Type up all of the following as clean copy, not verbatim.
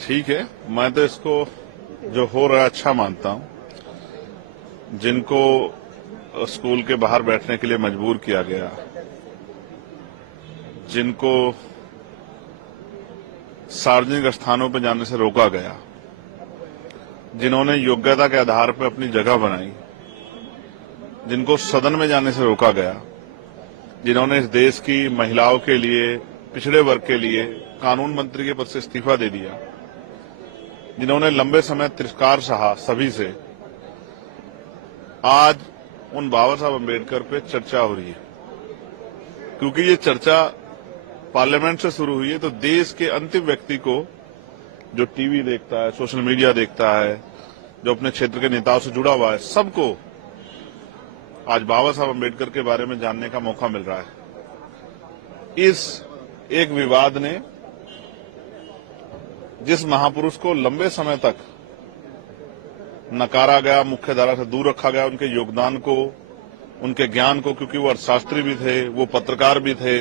ठीक है, मैं तो इसको जो हो रहा है अच्छा मानता हूं। जिनको स्कूल के बाहर बैठने के लिए मजबूर किया गया, जिनको सार्वजनिक स्थानों पर जाने से रोका गया, जिन्होंने योग्यता के आधार पर अपनी जगह बनाई, जिनको सदन में जाने से रोका गया, जिन्होंने इस देश की महिलाओं के लिए, पिछड़े वर्ग के लिए कानून मंत्री के पद से इस्तीफा दे दिया, जिन्होंने लंबे समय तिरस्कार सहा सभी से, आज उन बाबा साहब अम्बेडकर पे चर्चा हो रही है। क्योंकि ये चर्चा पार्लियामेंट से शुरू हुई है, तो देश के अंतिम व्यक्ति को, जो टीवी देखता है, सोशल मीडिया देखता है, जो अपने क्षेत्र के नेताओं से जुड़ा हुआ है, सबको आज बाबा साहब अम्बेडकर के बारे में जानने का मौका मिल रहा है। इस एक विवाद ने जिस महापुरुष को लंबे समय तक नकारा गया, मुख्यधारा से दूर रखा गया, उनके योगदान को, उनके ज्ञान को, क्योंकि वो अर्थशास्त्री भी थे, वो पत्रकार भी थे,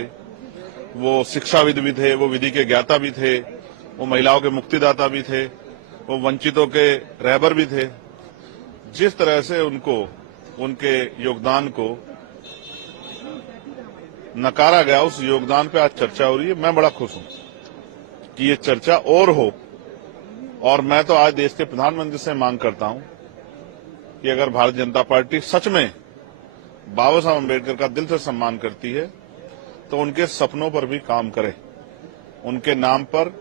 वो शिक्षाविद भी थे, वो विधि के ज्ञाता भी थे, वो महिलाओं के मुक्तिदाता भी थे, वो वंचितों के रहबर भी थे। जिस तरह से उनको, उनके योगदान को नकारा गया, उस योगदान पे आज चर्चा हो रही है। मैं बड़ा खुश हूं कि ये चर्चा और हो, और मैं तो आज देश के प्रधानमंत्री से मांग करता हूं कि अगर भारतीय जनता पार्टी सच में बाबा साहब अम्बेडकर का दिल से सम्मान करती है, तो उनके सपनों पर भी काम करे। उनके नाम पर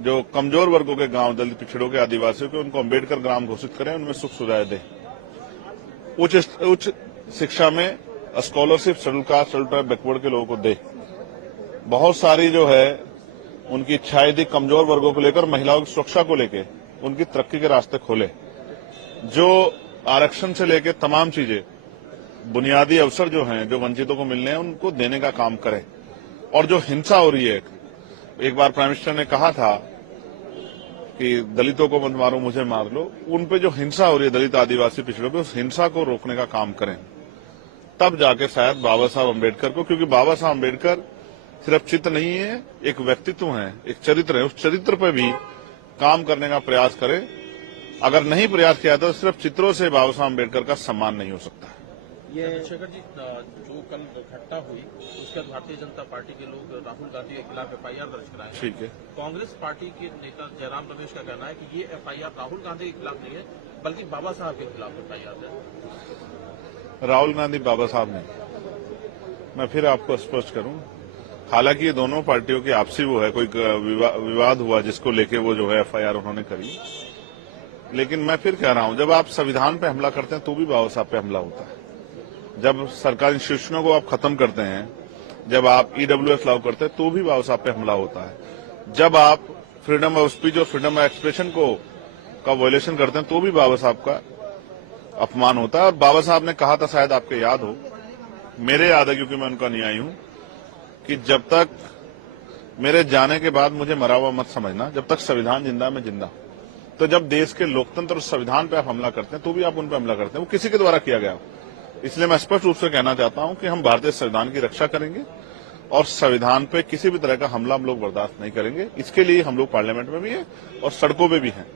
जो कमजोर वर्गों के गांव, दलित पिछड़ों के, आदिवासियों के, उनको अम्बेडकर ग्राम घोषित करें, उनमें सुख सुविधाएं दें। उच्च शिक्षा में scholarship schedule caste, schedule tribe, backward के लोगों को दे। बहुत सारी जो है उनकी इच्छाएं थी कमजोर वर्गों को लेकर, महिलाओं की सुरक्षा को लेकर, उनकी तरक्की के रास्ते खोले। जो आरक्षण से लेकर तमाम चीजें, बुनियादी अवसर जो हैं, जो वंचितों को मिलने हैं, उनको देने का काम करे। और जो हिंसा हो रही है, एक बार प्राइम मिनिस्टर ने कहा था कि दलितों को मत मारो, मुझे मार लो। उन पे जो हिंसा हो रही है दलित, आदिवासी, पिछड़ों पे, उस हिंसा को रोकने का काम करें। तब जाके शायद बाबा साहब अम्बेडकर को, क्योंकि बाबा साहब अम्बेडकर सिर्फ चित्र नहीं है, एक व्यक्तित्व है, एक चरित्र है, उस चरित्र पर भी काम करने का प्रयास करें। अगर नहीं प्रयास किया तो सिर्फ चित्रों से बाबा साहब अम्बेडकर का सम्मान नहीं हो सकता। ये शेखर जी, जो कल घटना हुई उसके बाद भारतीय जनता पार्टी के लोग राहुल गांधी के खिलाफ एफआईआर दर्ज कराए। ठीक है। कांग्रेस पार्टी के नेता जयराम रमेश का कहना है कि ये एफआईआर राहुल गांधी के खिलाफ नहीं है, बल्कि बाबा साहब के खिलाफ एफआईआर है। राहुल गांधी, बाबा साहब ने, मैं फिर आपको स्पष्ट करूं, हालांकि ये दोनों पार्टियों की आपसी वो है, कोई विवाद हुआ जिसको लेके वो जो है एफआईआर उन्होंने करी। लेकिन मैं फिर कह रहा हूं, जब आप संविधान पे हमला करते हैं तो भी बाबा साहब पे हमला होता है। जब सरकारी इंस्टीट्यूशनों को आप खत्म करते हैं, जब आप ईडब्ल्यूएस लागू करते हैं तो भी बाबा साहब पे हमला होता है। जब आप फ्रीडम ऑफ स्पीच और फ्रीडम ऑफ एक्सप्रेशन का वायलेशन करते हैं तो भी बाबा साहब का अपमान होता है। और बाबा साहब ने कहा था, शायद आपके याद हो, मेरे याद है क्योंकि मैं उनका अनुयायी हूं, कि जब तक मेरे जाने के बाद मुझे मरा हुआ मत समझना, जब तक संविधान जिंदा मैं जिंदा। तो जब देश के लोकतंत्र और संविधान पे आप हमला करते हैं तो भी आप उन पर हमला करते हैं, वो किसी के द्वारा किया गया। इसलिए मैं स्पष्ट रूप से कहना चाहता हूं कि हम भारतीय संविधान की रक्षा करेंगे और संविधान पे किसी भी तरह का हमला हम लोग बर्दाश्त नहीं करेंगे। इसके लिए हम लोग पार्लियामेंट में भी हैं और सड़कों पे भी हैं।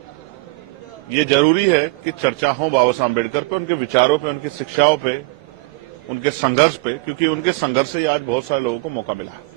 ये जरूरी है कि चर्चा हो बाबा साहब अम्बेडकर पे, उनके विचारों पे, उनकी शिक्षाओं पे, उनके संघर्ष पे, क्योंकि उनके संघर्ष से आज बहुत सारे लोगों को मौका मिला है।